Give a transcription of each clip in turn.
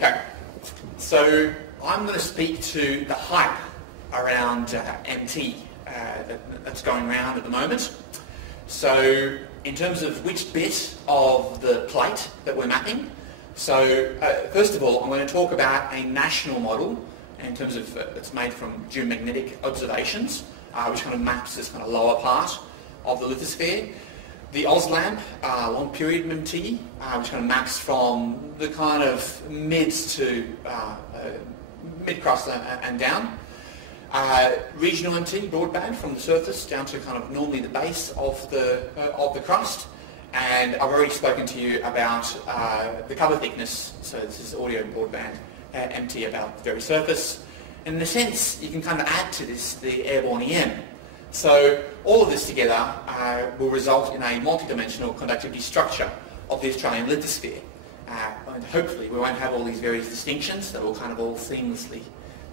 Okay, so I'm going to speak to the hype around MT that's going around at the moment. So in terms of which bit of the plate that we're mapping, so first of all I'm going to talk about a national model in terms of it's made from geomagnetic observations, which kind of maps this kind of lower part of the lithosphere. The OSLAMP, long period MT, which kind of maps from the kind of mids to mid-crust and down. Regional MT, broadband, from the surface down to kind of normally the base of the crust. And I've already spoken to you about the cover thickness, so this is audio broadband MT about the very surface. And in a sense, you can kind of add to this the airborne EM. So all of this together will result in a multi-dimensional conductivity structure of the Australian lithosphere. And hopefully we won't have all these various distinctions, that will kind of all seamlessly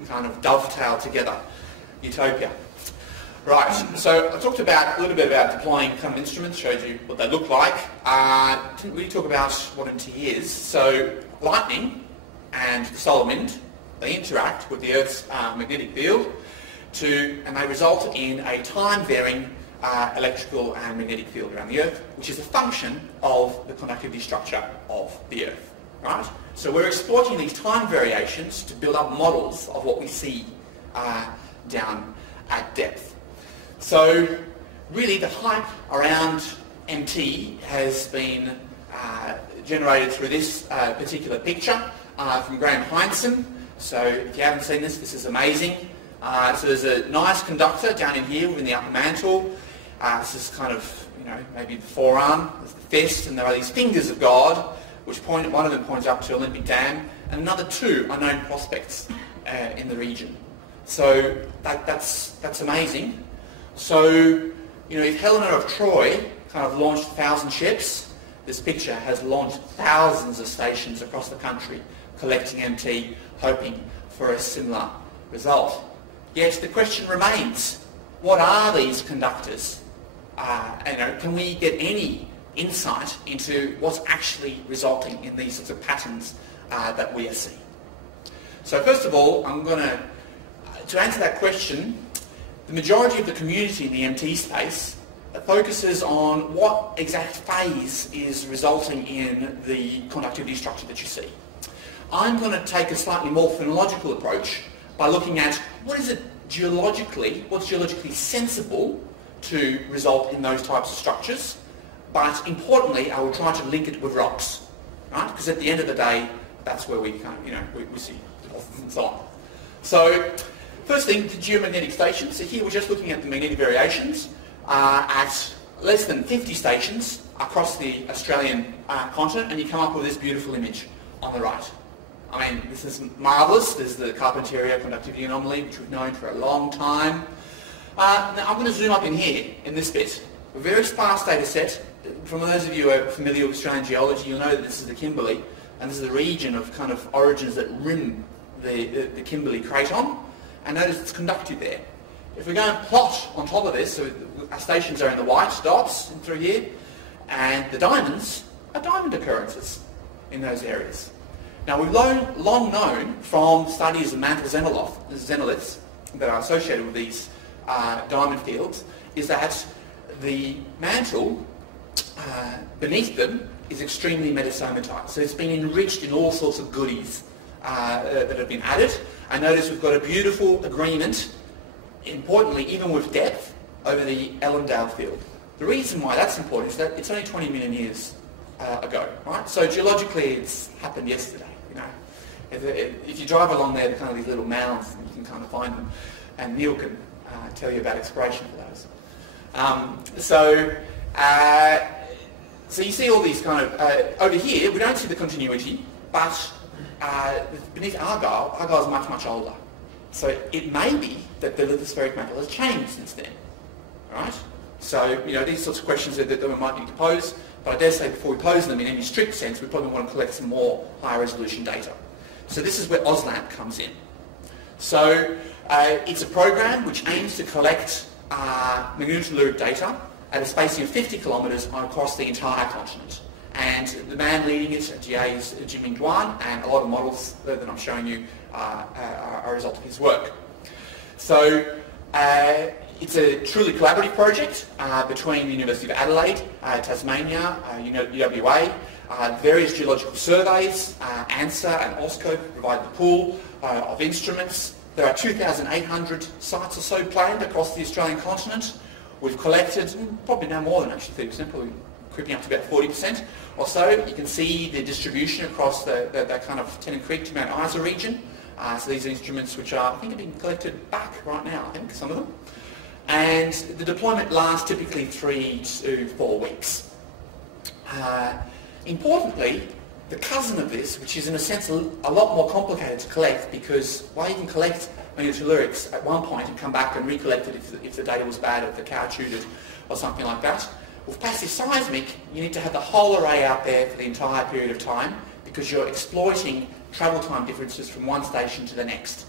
kind of dovetail together. Utopia. Right, so I talked about a little bit about deploying kind of instruments, showed you what they look like. Didn't really talk about what MT is. So lightning and the solar wind, they interact with the Earth's magnetic field, and they result in a time-varying electrical and magnetic field around the Earth, which is a function of the conductivity structure of the Earth. Right? So we're exploiting these time variations to build up models of what we see down at depth. So really the hype around MT has been generated through this particular picture from Graham Heinsohn. So if you haven't seen this, this is amazing. So there's a nice conductor down in here within the upper mantle. This is kind of, maybe the forearm, there's the fist, and there are these fingers of God, which one of them points up to Olympic Dam, and another two unknown prospects in the region. So that's amazing. So, if Helena of Troy kind of launched 1,000 ships, this picture has launched thousands of stations across the country collecting MT, hoping for a similar result. Yet the question remains, what are these conductors? Can we get any insight into what's actually resulting in these sorts of patterns that we are seeing? So first of all, I'm going to answer that question, the majority of the community in the MT space focuses on what exact phase is resulting in the conductivity structure that you see. I'm going to take a slightly more phenological approach by looking at what's geologically sensible to result in those types of structures, but importantly I will try to link it with rocks, right? Because at the end of the day, that's where we kind of, we see deposits and so on. So first thing, the geomagnetic stations. So here we're just looking at the magnetic variations at less than 50 stations across the Australian continent, and you come up with this beautiful image on the right. I mean, this is marvellous. There's the Carpentaria conductivity anomaly, which we've known for a long time. Now I'm going to zoom up in here, in this bit. A very sparse data set. For those of you who are familiar with Australian geology, you'll know that this is the Kimberley, and this is the region of kind of origins that rim the Kimberley craton, and notice it's conductive there. If we go and plot on top of this, so our stations are in the white dots through here, and the diamonds are diamond occurrences in those areas. Now we've long known from studies of mantle xenoliths that are associated with these diamond fields, is that the mantle beneath them is extremely metasomatized. So it's been enriched in all sorts of goodies that have been added. And notice we've got a beautiful agreement, importantly even with depth, over the Ellendale field. The reason why that's important is that it's only 20 million years ago, right? So geologically it's happened yesterday. If you drive along there, kind of these little mounds, you can kind of find them, and Neil can tell you about exploration for those. So you see all these kind of over here. We don't see the continuity, but beneath Argyll is much, much older. So it may be that the lithospheric mantle has changed since then, right? So these sorts of questions that we might need to pose. But I dare say before we pose them in any strict sense, we probably want to collect some more high resolution data. So this is where OSLAMP comes in. So it's a program which aims to collect magnetotelluric data at a spacing of 50 kilometres across the entire continent. and the man leading it at GA is Jiming Duan, and a lot of models that I'm showing you are a result of his work. So it's a truly collaborative project between the University of Adelaide, Tasmania, UWA, various geological surveys, ANSA and AUSCO provide the pool of instruments. There are 2,800 sites or so planned across the Australian continent. We've collected, probably no more than actually 30%, probably creeping up to about 40% or so. You can see the distribution across the kind of Tennant Creek to Mount Isa region. So these are instruments which are, I think, are being collected back right now, I think, some of them. And the deployment lasts typically 3 to 4 weeks. Importantly, the cousin of this, which is in a sense a lot more complicated to collect, because while you can collect magnetotellurics at one point and come back and recollect it if the data was bad, if the cow chewed it or something like that, with passive seismic you need to have the whole array out there for the entire period of time, because you're exploiting travel time differences from one station to the next.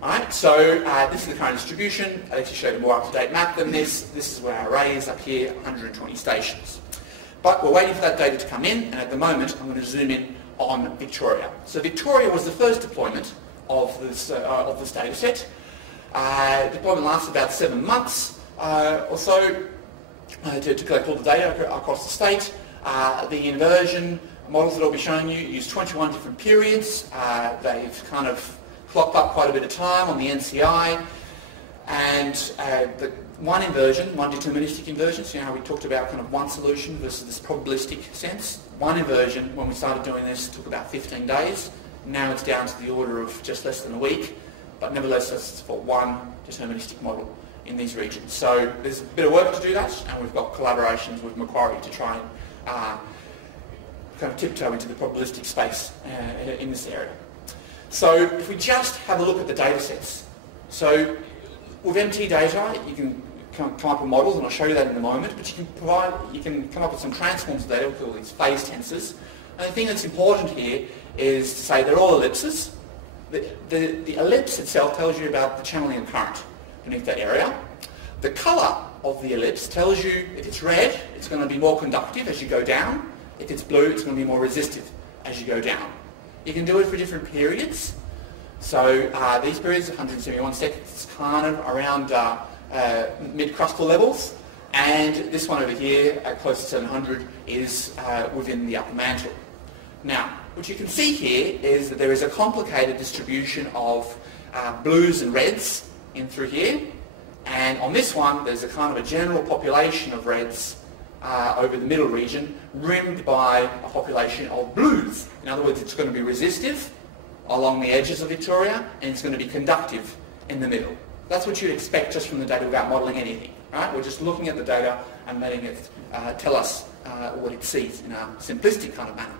Alright, so this is the current distribution. I actually showed a more up-to-date map than this. This is where our array is up here, 120 stations. But we're waiting for that data to come in, and at the moment I'm going to zoom in on Victoria. So Victoria was the first deployment of this data set. Deployment lasted about 7 months or so to collect all the data across the state. The inversion models that I'll be showing you use 21 different periods. They've kind of clocked up quite a bit of time on the NCI, and the one inversion, one deterministic inversion, so you know how we talked about kind of one solution versus this probabilistic sense. One inversion, when we started doing this, took about 15 days. Now it's down to the order of just less than a week, but nevertheless it's for one deterministic model in these regions. So there's a bit of work to do that, and we've got collaborations with Macquarie to try and kind of tiptoe into the probabilistic space in this area. So if we just have a look at the data sets. So with MT data, you can come up with models, and I'll show you that in a moment, but you can come up with some transforms of data with all these phase tensors. And the thing that's important here is to say they're all ellipses. The ellipse itself tells you about the channeling of current beneath that area. The colour of the ellipse tells you if it's red, it's going to be more conductive as you go down. If it's blue, it's going to be more resistive as you go down. You can do it for different periods. So these periods, 171 seconds, it's kind of around mid-crustal levels, and this one over here at close to 700 is within the upper mantle. Now, what you can see here is that there is a complicated distribution of blues and reds in through here, and on this one there's a kind of a general population of reds over the middle region, rimmed by a population of blues. In other words, it's going to be resistive along the edges of Victoria, and it's going to be conductive in the middle. That's what you'd expect just from the data without modelling anything. Right? We're just looking at the data and letting it tell us what it sees in a simplistic kind of manner.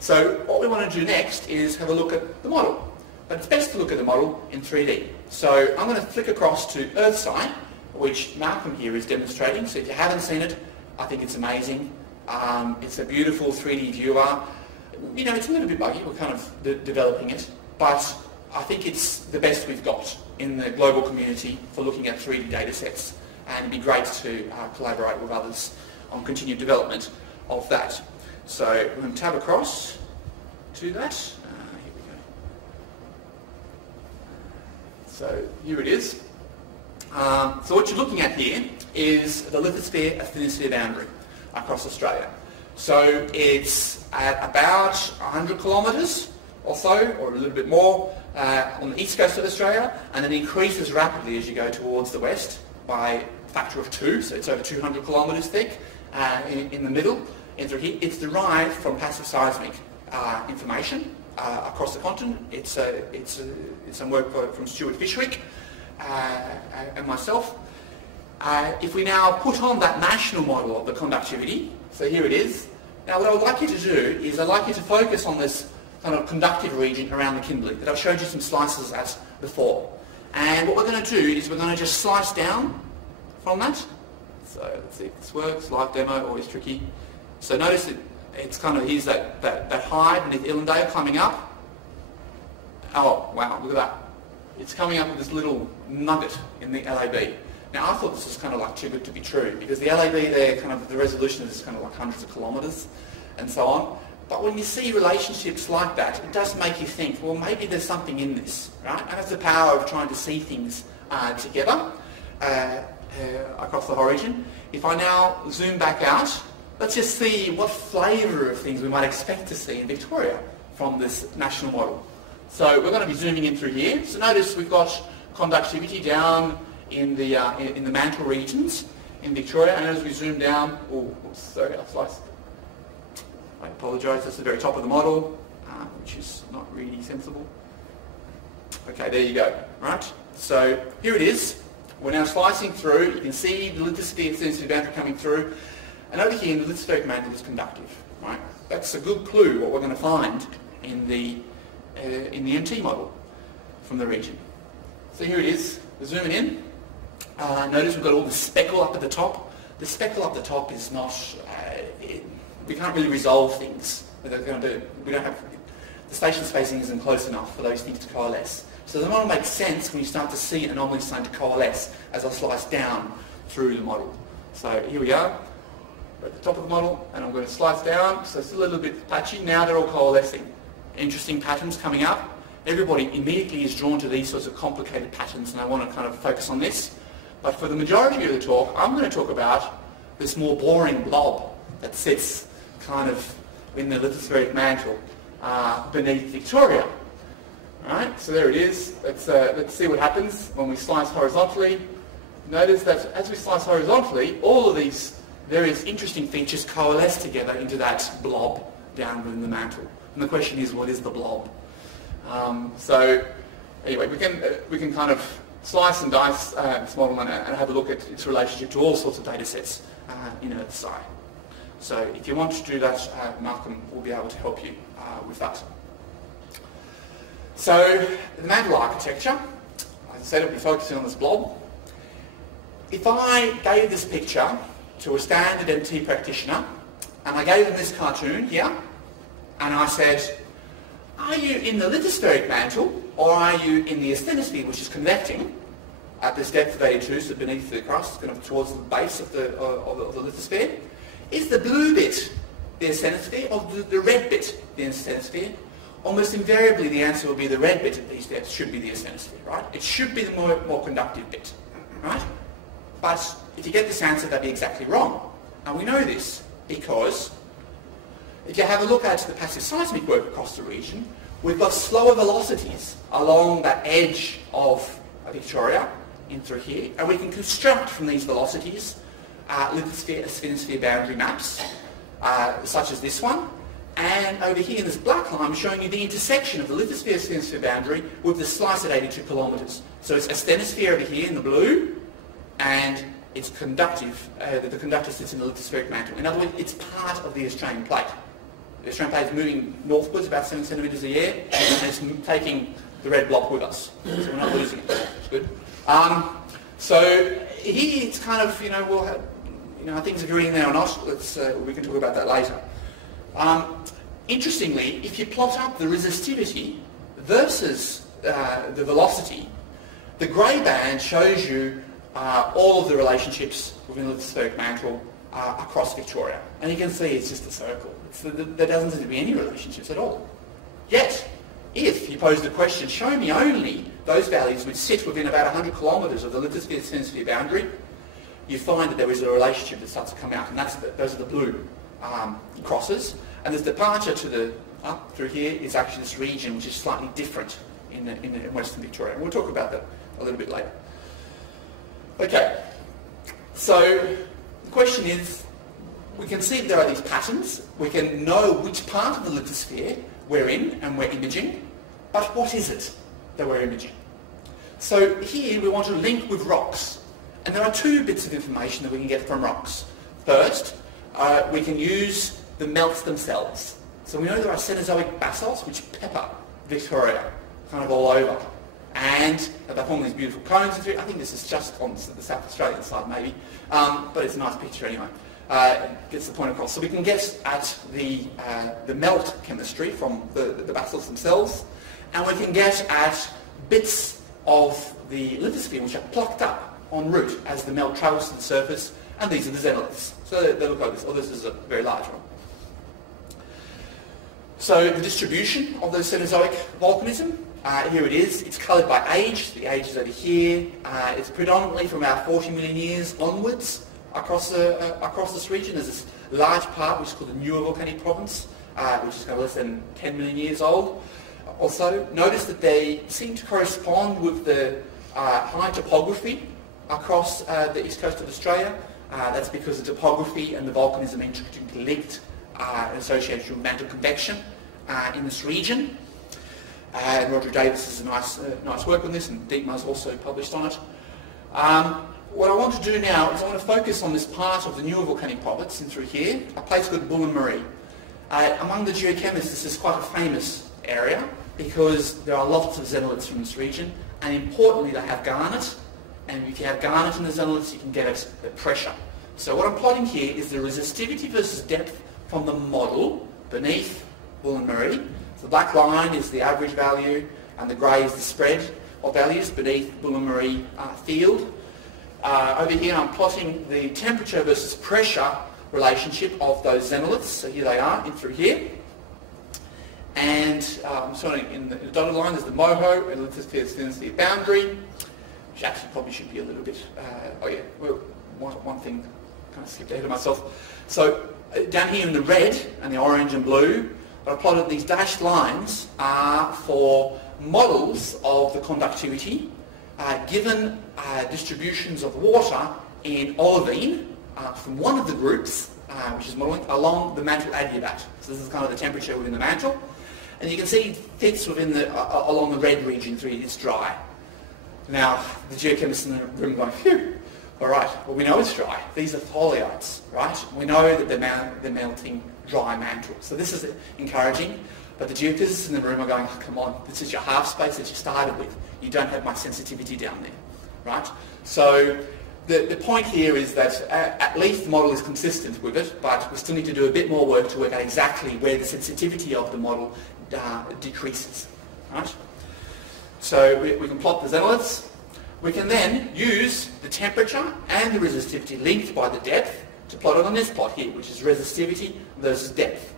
So what we want to do next is have a look at the model. But it's best to look at the model in 3D. So I'm going to flick across to EarthSight, which Malcolm here is demonstrating. So if you haven't seen it, I think it's amazing. It's a beautiful 3D viewer. You know, it's a little bit buggy, we're kind of developing it, but I think it's the best we've got in the global community for looking at 3D data sets, and it'd be great to collaborate with others on continued development of that. So we're going to tab across to that. Here we go. So here it is. So what you're looking at here is the lithosphere-asthenosphere boundary across Australia. So it's at about 100 kilometres or so, or a little bit more, on the east coast of Australia, and then increases rapidly as you go towards the west by a factor of 2, so it's over 200 kilometres thick in the middle. And through here, it's derived from passive seismic information across the continent. It's some work from Stuart Fishwick and myself. If we now put on that national model of the conductivity, so here it is. Now what I would like you to do is I'd like you to focus on this kind of conductive region around the Kimberley that I've showed you some slices at before. And what we're going to do is we're going to just slice down from that. So let's see if this works. Live demo, always tricky. So notice it's kind of, here's that high beneath Illendale coming up. Oh wow, look at that. It's coming up with this little nugget in the LAB. Now I thought this was kind of like too good to be true, because the LAB there, kind of the resolution is kind of like hundreds of kilometres and so on. But when you see relationships like that, it does make you think, well, maybe there's something in this, right? And that's the power of trying to see things together across the horizon. If I now zoom back out, let's just see what flavour of things we might expect to see in Victoria from this national model. So we're going to be zooming in through here. So notice we've got conductivity down in the mantle regions in Victoria, and as we zoom down, sorry, I apologise, that's the very top of the model, which is not really sensible. Okay, there you go, right? So here it is. We're now slicing through. You can see the lithosphere sensitive boundary coming through, and over here the lithospheric mantle is conductive, right? That's a good clue what we're going to find in the MT model from the region. So here it is. We're zooming in. Notice we've got all the speckle up at the top. The speckle up the top is not. We can't really resolve things. We don't have. The station spacing isn't close enough for those things to coalesce. So the model makes sense when you start to see anomalies starting to coalesce as I slice down through the model. So here we are. We're at the top of the model, and I'm going to slice down. So it's a little bit patchy. Now they're all coalescing. Interesting patterns coming up. Everybody immediately is drawn to these sorts of complicated patterns, and I want to kind of focus on this. But for the majority of the talk, I'm going to talk about this more boring blob that sits kind of in the lithospheric mantle beneath Victoria. Alright, so there it is. Let's see what happens when we slice horizontally. Notice that as we slice horizontally, all of these various interesting features coalesce together into that blob down within the mantle. And the question is, what is the blob? So anyway, we can kind of slice and dice this model and have a look at its relationship to all sorts of data sets in Earth's eye. So if you want to do that, Malcolm will be able to help you with that. So the mantle architecture, as I said, it'll be focusing on this blob. If I gave this picture to a standard MT practitioner, and I gave them this cartoon here, and I said, are you in the lithospheric mantle, or are you in the asthenosphere, which is convecting at this depth of 82, so beneath the crust, kind of towards the base of the lithosphere? Is the blue bit the asthenosphere, or the red bit the asthenosphere? Almost invariably the answer will be the red bit at these depths should be the asthenosphere, right? It should be the more conductive bit, right? But if you get this answer, that'd be exactly wrong. Now we know this because if you have a look at the passive seismic work across the region, we've got slower velocities along that edge of Victoria in through here, and we can construct from these velocities lithosphere, asthenosphere boundary maps, such as this one. And over here in this black line, I'm showing you the intersection of the lithosphere-asthenosphere boundary with the slice at 82 kilometres. So it's asthenosphere over here in the blue, and it's conductive. The conductor sits in the lithospheric mantle. In other words, it's part of the Australian plate. The Australian plate is moving northwards about 7 centimetres a year, and it's taking the red block with us. So we're not losing it. It's good. So here it's kind of, we'll have, things agreeing there or not. We can talk about that later. Interestingly, if you plot up the resistivity versus the velocity, the grey band shows you all of the relationships within the lithospheric mantle across Victoria. And you can see it's just a circle. There doesn't seem to be any relationships at all. Yet, if you pose the question, show me only those values which sit within about 100 kilometres of the lithosphere-asthenosphere boundary, you find that there is a relationship that starts to come out, and those are the blue crosses. And this departure to the up through here is actually this region which is slightly different in Western Victoria. And we'll talk about that a little bit later. Okay, so the question is, we can see that there are these patterns. We can know which part of the lithosphere we're in and we're imaging, but what is it that we're imaging? So here we want to link with rocks. And there are two bits of information that we can get from rocks. First, we can use the melts themselves. So we know there are Cenozoic basalts which pepper Victoria kind of all over. And they form these beautiful cones. I think this is just on the South Australian side maybe, but it's a nice picture anyway. Gets the point across. So we can get at the melt chemistry from the basalts themselves, and we can get at bits of the lithosphere which are plucked up en route as the melt travels to the surface, and these are the xenoliths. So they look like this. Oh, this is a very large one. So the distribution of the Cenozoic volcanism, here it is. It's coloured by age. The age is over here. It's predominantly from about 40 million years onwards across this region. There's this large part which is called the Newer Volcanic Province, which is kind of less than 10 million years old. Also, notice that they seem to correspond with the high topography across the east coast of Australia. That's because the topography and the volcanism are intricately linked and associated with mantle convection in this region. And Roger Davis has a nice work on this, and Dietmar's also published on it. What I want to do now is I want to focus on this part of the Newer Volcanic Province and through here, a place called Bullen-Marie. Among the geochemists, this is quite a famous area because there are lots of xenoliths from this region, and importantly they have garnet, and if you have garnet in the xenoliths you can get it at pressure. So what I'm plotting here is the resistivity versus depth from the model beneath Bullen-Marie. So the black line is the average value and the grey is the spread of values beneath Bullen-Marie field. Over here I'm plotting the temperature versus pressure relationship of those xenoliths. So here they are in through here. And sorry, in the dotted line there's the MOHO, and lithosphere boundary, which actually probably should be a little bit, oh yeah, well, one thing, kind of skipped ahead of myself. So down here in the red and the orange and blue, I plotted these dashed lines for models of the conductivity given distributions of water in olivine from one of the groups, which is modelling, along the mantle adiabat. So this is kind of the temperature within the mantle. And you can see it fits within along the red region through it's dry. Now, the geochemists in the room are going, phew, all right, well we know it's dry. These are tholeiites, right? We know that they're melting dry mantle. So this is encouraging, but the geophysicists in the room are going, oh, come on, this is your half space that you started with. You don't have my sensitivity down there, right? So the point here is that at least the model is consistent with it, but we still need to do a bit more work to work out exactly where the sensitivity of the model decreases, right? So we can plot the xenoliths. We can then use the temperature and the resistivity linked by the depth to plot it on this plot here, which is resistivity versus depth.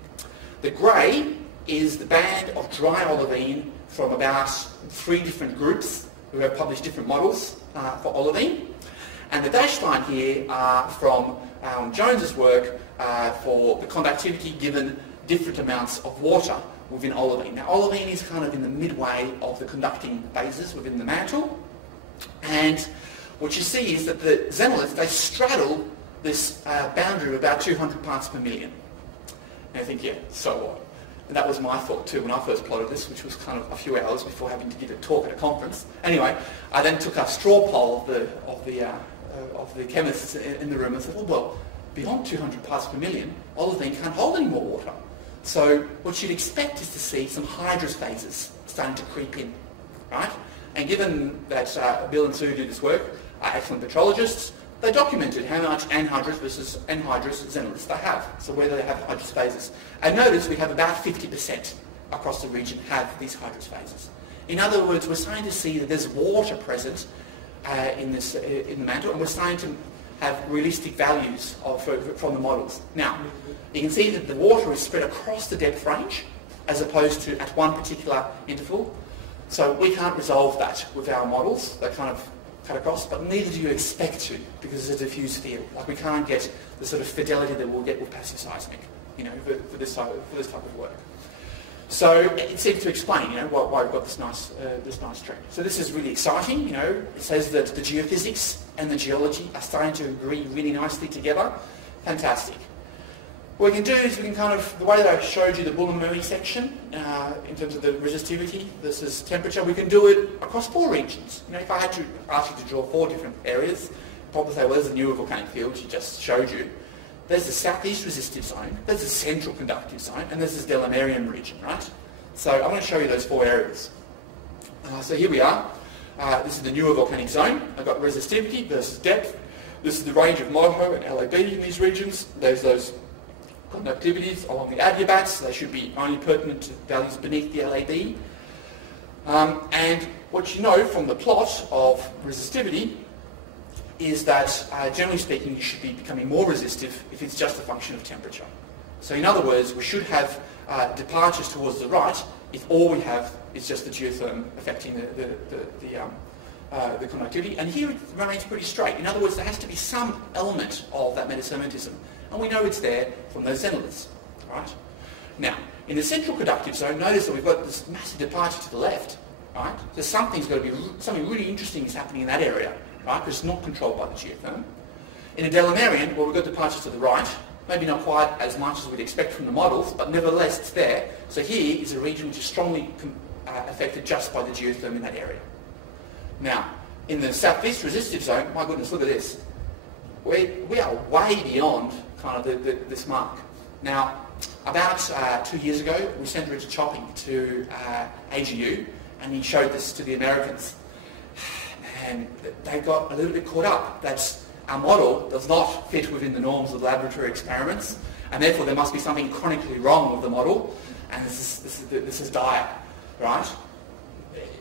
The grey is the band of dry olivine from about 3 different groups who have published different models for olivine. And the dashed line here are from Alan Jones's work for the conductivity given different amounts of water within olivine. Now olivine is kind of in the midway of the conducting phases within the mantle, and what you see is that the xenoliths, they straddle this boundary of about 200 parts per million. And I think, yeah, so what? And that was my thought too when I first plotted this, which was kind of a few hours before having to give a talk at a conference. Anyway, I then took a straw poll of the chemists in the room and said, well, beyond 200 parts per million, olivine can't hold any more water. So what you'd expect is to see some hydrous phases starting to creep in, right? And given that Bill and Sue do this work, are excellent petrologists, they documented how much anhydrous versus anhydrous xenoliths they have, so whether they have hydrous phases. And notice we have about 50% across the region have these hydrous phases. In other words, we're starting to see that there's water present in the mantle, and we're starting to have realistic values from the models. Now, you can see that the water is spread across the depth range as opposed to at one particular interval. So we can't resolve that with our models. They kind of cut across, but neither do you expect to, because it's a diffuse field. Like we can't get the sort of fidelity that we'll get with passive seismic, you know, for this type of work. So it seems to explain, you know, why we've got this nice trend. So this is really exciting. You know, it says that the geophysics and the geology are starting to agree really nicely together. Fantastic. What we can do is we can kind of, the way that I showed you the Bullen-Marie section in terms of the resistivity versus temperature, we can do it across 4 regions. You know, if I had to ask you to draw 4 different areas, I'd probably say, well, there's the Newer Volcanic Field, which you just showed you. There's the southeast resistive zone, there's the central conductive zone, and there's this Delamerian region, right? So I'm going to show you those 4 areas. So here we are. This is the Newer Volcanic Zone. I've got resistivity versus depth. This is the range of MOHO and LAB in these regions. There's those conductivities along the adiabats. They should be only pertinent to values beneath the LAB. And what you know from the plot of resistivity is that, generally speaking, you should be becoming more resistive if it's just a function of temperature. So in other words, we should have departures towards the right if all we have is just the geotherm affecting the conductivity. And here it remains pretty straight. In other words, there has to be some element of that metasermatism. And we know it's there from those xenoliths. Right? Now, in the central conductive zone, notice that we've got this massive departure to the left. Right? So something really interesting is happening in that area, right? Because it's not controlled by the geotherm. In a Delamerian, well, we've got departures to the right, maybe not quite as much as we'd expect from the models, but nevertheless it's there. So here is a region which is strongly affected just by the geotherm in that area. Now, in the southeast resistive zone, my goodness, look at this. We are way beyond kind of this mark. Now, about 2 years ago, we sent Richard Chopping to AGU, and he showed this to the Americans. And they got a little bit caught up that our model does not fit within the norms of laboratory experiments, and therefore there must be something chronically wrong with the model, and this is dire, right?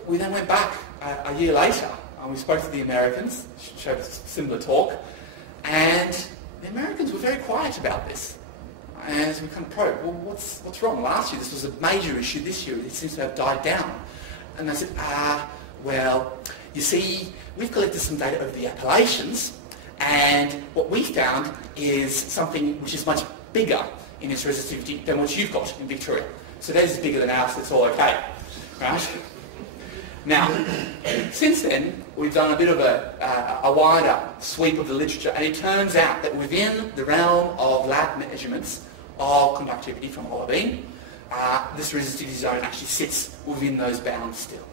We then went back a year later, and we spoke to the Americans, showed a similar talk, and the Americans were very quiet about this. And we kind of probed, well, what's wrong? Last year this was a major issue, this year it seems to have died down. And they said, well, you see, we've collected some data over the Appalachians, and what we found is something which is much bigger in its resistivity than what you've got in Victoria. So theirs is bigger than ours, so it's all okay, right? Now, since then, we've done a bit of a wider sweep of the literature, and it turns out that within the realm of lab measurements of conductivity from olivine, this resistivity zone actually sits within those bounds still,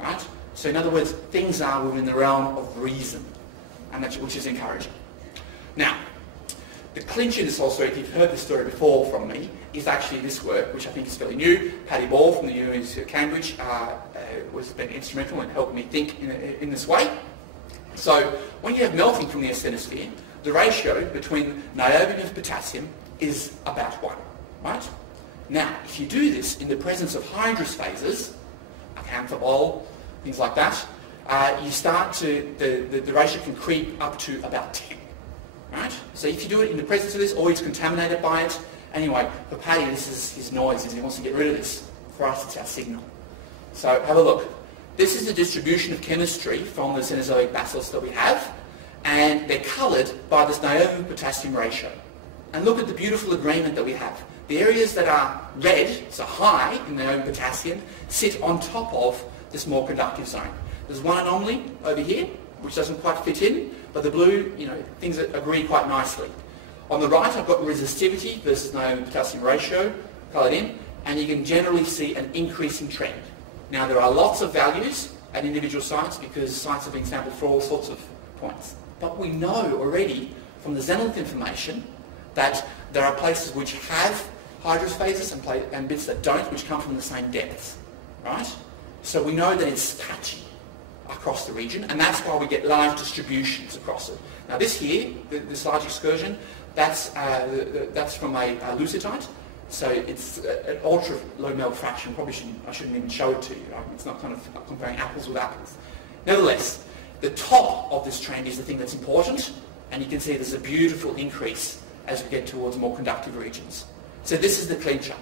right? So in other words, things are within the realm of reason, and which is encouraging. Now, the clinch in this whole story, if you've heard this story before from me, is actually this work, which I think is fairly new. Paddy Ball from the University of Cambridge was been instrumental in helping me think in this way. So when you have melting from the asthenosphere, the ratio between niobium and potassium is about 1, right? Now, if you do this in the presence of hydrous phases, like amphibole, things like that, you start to, the ratio can creep up to about 10, right? So if you do it in the presence of this, or it's contaminated by it, anyway, for Paddy, this is his noise, he wants to get rid of this. For us, it's our signal. So have a look. This is the distribution of chemistry from the Cenozoic bacillus that we have, and they're coloured by this niobium-potassium ratio. And look at the beautiful agreement that we have. The areas that are red, so high in niobium-potassium, sit on top of this more conductive zone. There's one anomaly over here, which doesn't quite fit in, but the blue, things that agree quite nicely. On the right, I've got resistivity versus niobium-potassium ratio coloured in, and you can generally see an increasing trend. Now, there are lots of values at individual sites because sites have been sampled for all sorts of points. But we know already from the xenolith information that there are places which have hydrous phases and bits that don't, which come from the same depths, right? So we know that it's patchy across the region, and that's why we get large distributions across it. Now this here, this large excursion, that's from a leucitite, so it's an ultra low melt fraction. I shouldn't even show it to you. Right? It's not kind of comparing apples with apples. Nevertheless, the top of this trend is the thing that's important, and you can see there's a beautiful increase as we get towards more conductive regions. So this is the clincher.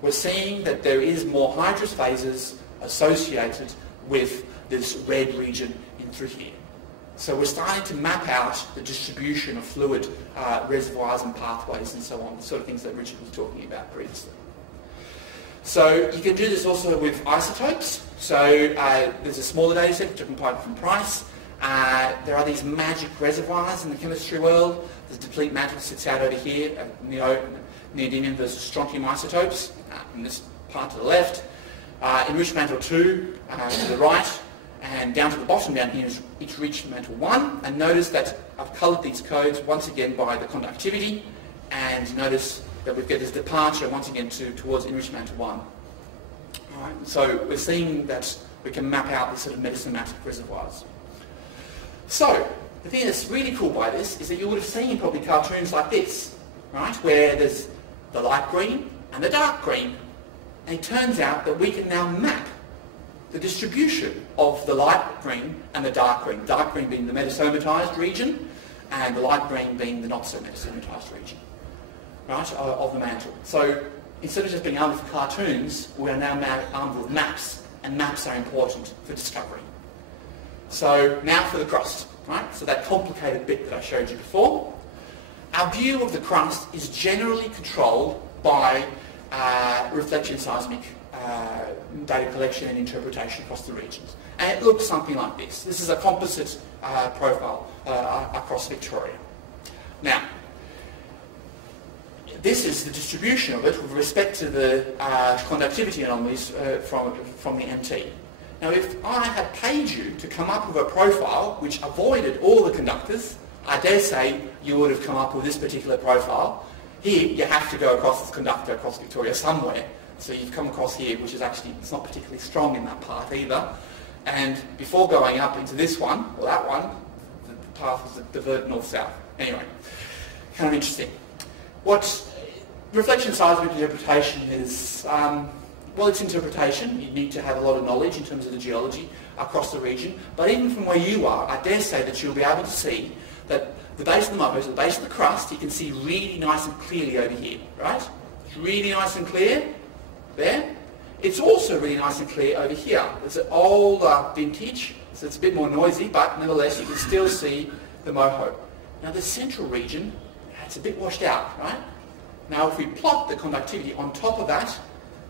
We're seeing that there is more hydrous phases associated with this red region in through here. So we're starting to map out the distribution of fluid reservoirs and pathways and so on, the sort of things that Richard was talking about previously. So you can do this also with isotopes. So there's a smaller data set which I complied from Price. There are these magic reservoirs in the chemistry world. The deplete mantle sits out over here, neodymium versus strontium isotopes, in this part to the left. Enriched mantle 2 to the right, and down to the bottom down here is enriched mantle 1. And notice that I've coloured these codes once again by the conductivity, and notice that we've got this departure once again towards enriched mantle 1. All right, so we're seeing that we can map out these sort of metasomatic reservoirs. So the thing that's really cool by this is that you would have seen probably cartoons like this, right, where there's the light green and the dark green. And it turns out that we can now map the distribution of the light green and the dark green. Dark green being the metasomatized region, and the light green being the not so metasomatized region, right, of the mantle. So instead of just being armed with cartoons, we are now armed with maps, and maps are important for discovery. So now for the crust, right? So that complicated bit that I showed you before. Our view of the crust is generally controlled by reflection seismic data collection and interpretation across the regions. And it looks something like this. This is a composite profile across Victoria. Now, this is the distribution of it with respect to the conductivity anomalies from the MT. Now, if I had paid you to come up with a profile which avoided all the conductors, I dare say you would have come up with this particular profile. Here, you have to go across this conductor across Victoria somewhere. So you've come across here, which is actually, it's not particularly strong in that part either. And before going up into this one, or that one, the path is divert north-south. Anyway, kind of interesting. What reflection seismic interpretation is, well, it's interpretation. You need to have a lot of knowledge in terms of the geology across the region. But even from where you are, I dare say that you'll be able to see that the base of the moho, so the base of the crust, you can see really nice and clearly over here, right? It's really nice and clear there. It's also really nice and clear over here. It's an older vintage, so it's a bit more noisy, but nevertheless you can still see the moho. Now the central region, it's a bit washed out, right? Now if we plot the conductivity on top of that,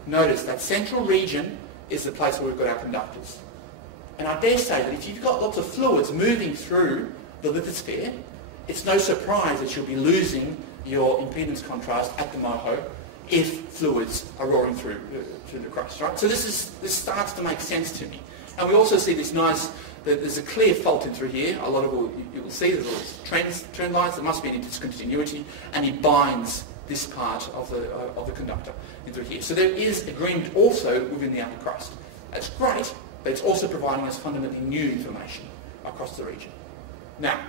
notice that central region is the place where we've got our conductors. And I dare say that if you've got lots of fluids moving through the lithosphere, it's no surprise that you'll be losing your impedance contrast at the moho if fluids are roaring through the crust, right? So this starts to make sense to me. And we also see this nice, there's a clear fault in through here. A lot of you will see there's all trend lines. There must be any discontinuity, and it binds this part of the conductor in through here. So there is agreement also within the upper crust. That's great, but it's also providing us fundamentally new information across the region. Now,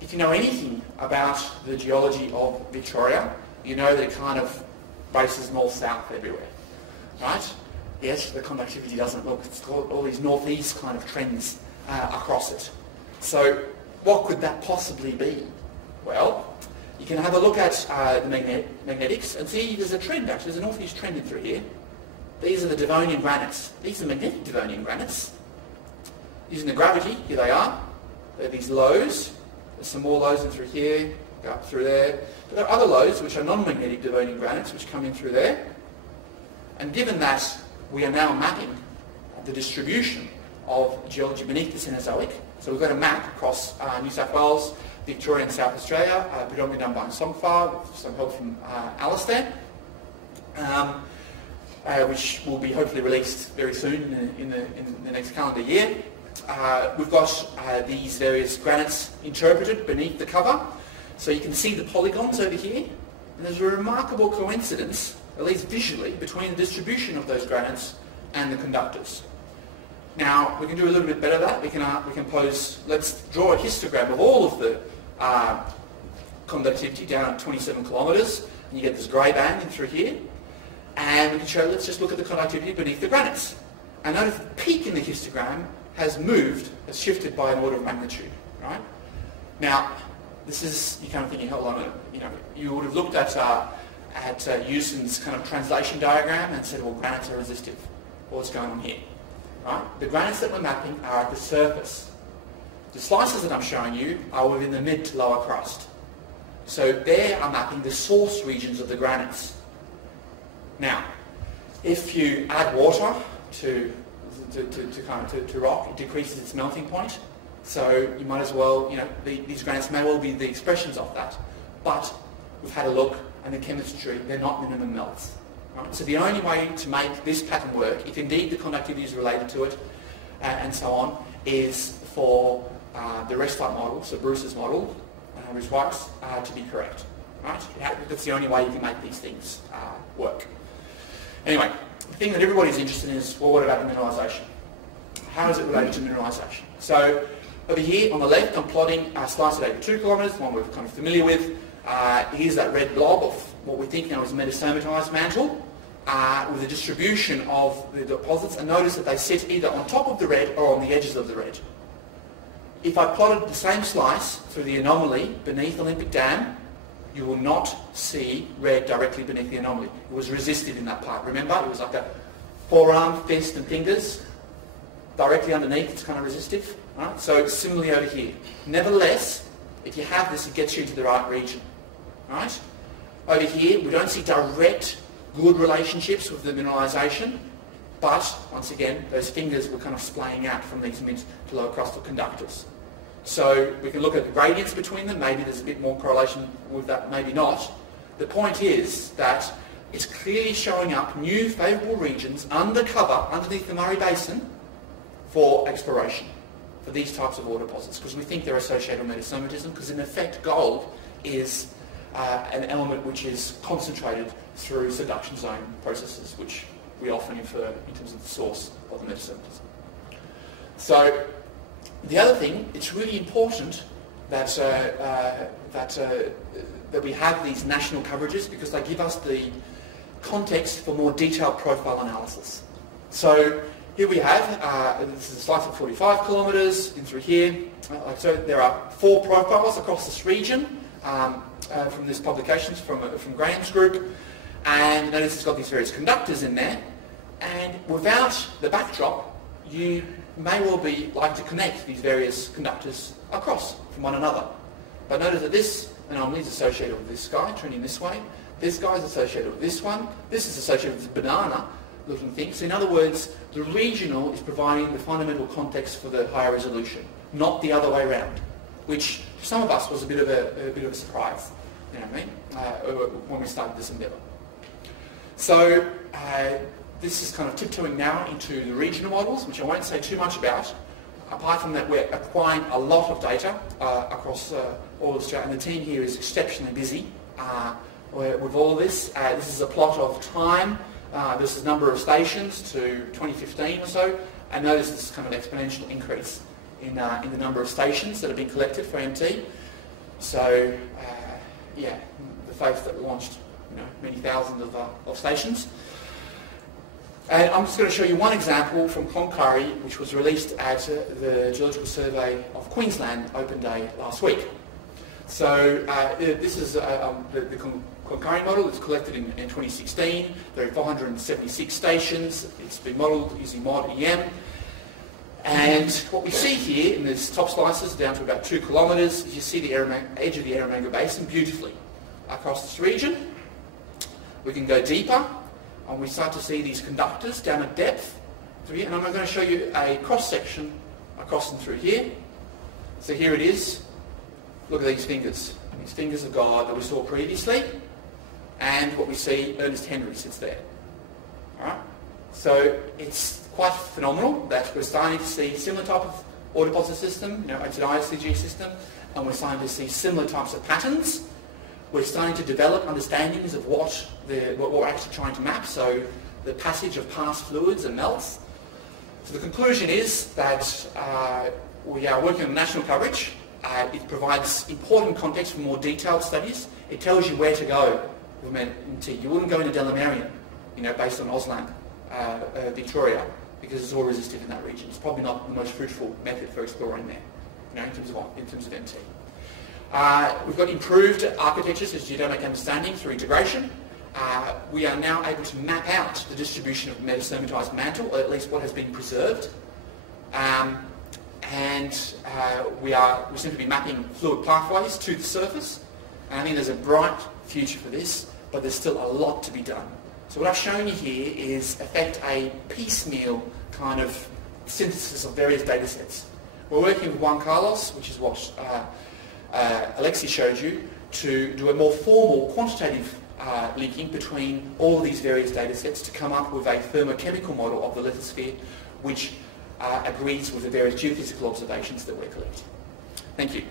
if you know anything about the geology of Victoria, you know that it kind of bases north-south everywhere, right? Yes, the conductivity doesn't look, it's got all these northeast kind of trends across it. So what could that possibly be? Well, you can have a look at the magnetics and see there's a trend actually, there's a northeast trend in through here. These are the Devonian granites. These are magnetic Devonian granites. Using the gravity, here they are. There are these lows. There's some more lows in through here, go up through there. But there are other lows which are non-magnetic Devonian granites which come in through there. And given that we are now mapping the distribution of geology beneath the Cenozoic, so we've got a map across New South Wales, Victoria and South Australia, predominantly done by Songfar with some help from Alistair, which will be hopefully released very soon in the next calendar year. We've got these various granites interpreted beneath the cover. So you can see the polygons over here. And there's a remarkable coincidence, at least visually, between the distribution of those granites and the conductors. Now, we can do a little bit better that. We can pose, let's draw a histogram of all of the conductivity down at 27 kilometres. And you get this grey band in through here. And we can show, let's just look at the conductivity beneath the granites. And notice the peak in the histogram has shifted by an order of magnitude, right? Now, this is, you're kind of thinking, hold on, you would have looked at Houston's kind of translation diagram and said, well, granites are resistive. What's going on here, right? The granites that we're mapping are at the surface. The slices that I'm showing you are within the mid to lower crust. So there I'm mapping the source regions of the granites. Now, if you add water to rock, it decreases its melting point. So you might as well, these granites may well be the expressions of that. But we've had a look, and the chemistry, they're not minimum melts. Right? So the only way to make this pattern work, if indeed the conductivity is related to it, and so on, is for the rest type model, so Bruce's model, which works, to be correct. Right? That's the only way you can make these things work. Anyway, the thing that everybody's interested in is, well, what about the mineralisation? How is it related to mineralisation? So over here on the left, I'm plotting a slice at 82 kilometres, one we're kind of familiar with. Here's that red blob of what we think now is metasomatized mantle. with the distribution of the deposits, and notice that they sit either on top of the red or on the edges of the red. If I plotted the same slice through the anomaly beneath Olympic Dam, you will not see red directly beneath the anomaly. It was resisted in that part. Remember, it was like a forearm, fist and fingers. Directly underneath, it's kind of resistive. Right? So similarly over here. Nevertheless, if you have this, it gets you into the right region. Right? Over here, we don't see direct good relationships with the mineralisation, but once again, those fingers were kind of splaying out from these mid to lower crustal conductors. So we can look at the gradients between them. Maybe there's a bit more correlation with that, maybe not. The point is that it's clearly showing up new favourable regions undercover, underneath the Murray Basin, for exploration, for these types of ore deposits, because we think they're associated with metasomatism, because in effect gold is an element which is concentrated through subduction zone processes, which we often infer in terms of the source of the metasomatism. So the other thing, it's really important that that we have these national coverages, because they give us the context for more detailed profile analysis. So here we have, this is a slice of 45 kilometres in through here. So there are 4 profiles across this region from this publication from Graham's group. And notice it's got these various conductors in there. And without the backdrop, you may well be like to connect these various conductors across from one another. But notice that this anomaly is associated with this guy, turning this way. This guy is associated with this one. This is associated with the banana looking thing. So in other words, the regional is providing the fundamental context for the higher resolution, not the other way around, which for some of us was a bit of a surprise, you know what I mean, when we started this endeavour. So this is kind of tiptoeing now into the regional models, which I won't say too much about. Apart from that, we're acquiring a lot of data across all of Australia, and the team here is exceptionally busy with all of this. This is a plot of time. This is number of stations to 2015 or so, and notice this is kind of an exponential increase in the number of stations that have been collected for MT. So, yeah, the faith that launched, you know, many thousands of stations. And I'm just going to show you one example from Cloncurry, which was released at the Geological Survey of Queensland Open Day last week. So this is the Cloncurry model. It's collected in 2016. There are 476 stations. It's been modelled using mod-EM. And what we see here in these top slices down to about 2 kilometres is you see the edge of the Eromanga Basin beautifully across this region. We can go deeper, and we start to see these conductors down at depth through here. And I'm going to show you a cross-section across and through here. So here it is. Look at these fingers. These fingers of God that we saw previously. And what we see, Ernest Henry sits there. All right? So it's quite phenomenal that we're starting to see similar type of ore deposit system, you know, it's an ISCG system, and we're starting to see similar types of patterns. We're starting to develop understandings of what we're actually trying to map, so the passage of past fluids and melts. So the conclusion is that we are working on national coverage. It provides important context for more detailed studies. It tells you where to go with MT. You wouldn't go into Delamerian, you know, based on Auslan, Victoria, because it's all resistive in that region. It's probably not the most fruitful method for exploring there, you know, in terms of MT. We've got improved architectures as geodynamic understanding through integration. We are now able to map out the distribution of metasomatized mantle, or at least what has been preserved. We seem to be mapping fluid pathways to the surface. And I think there's a bright future for this, but there's still a lot to be done. So what I've shown you here is a piecemeal kind of synthesis of various data sets. We're working with Juan Carlos, which is what Alexi showed you, to do a more formal quantitative linking between all of these various data sets to come up with a thermochemical model of the lithosphere which agrees with the various geophysical observations that we're collecting. Thank you.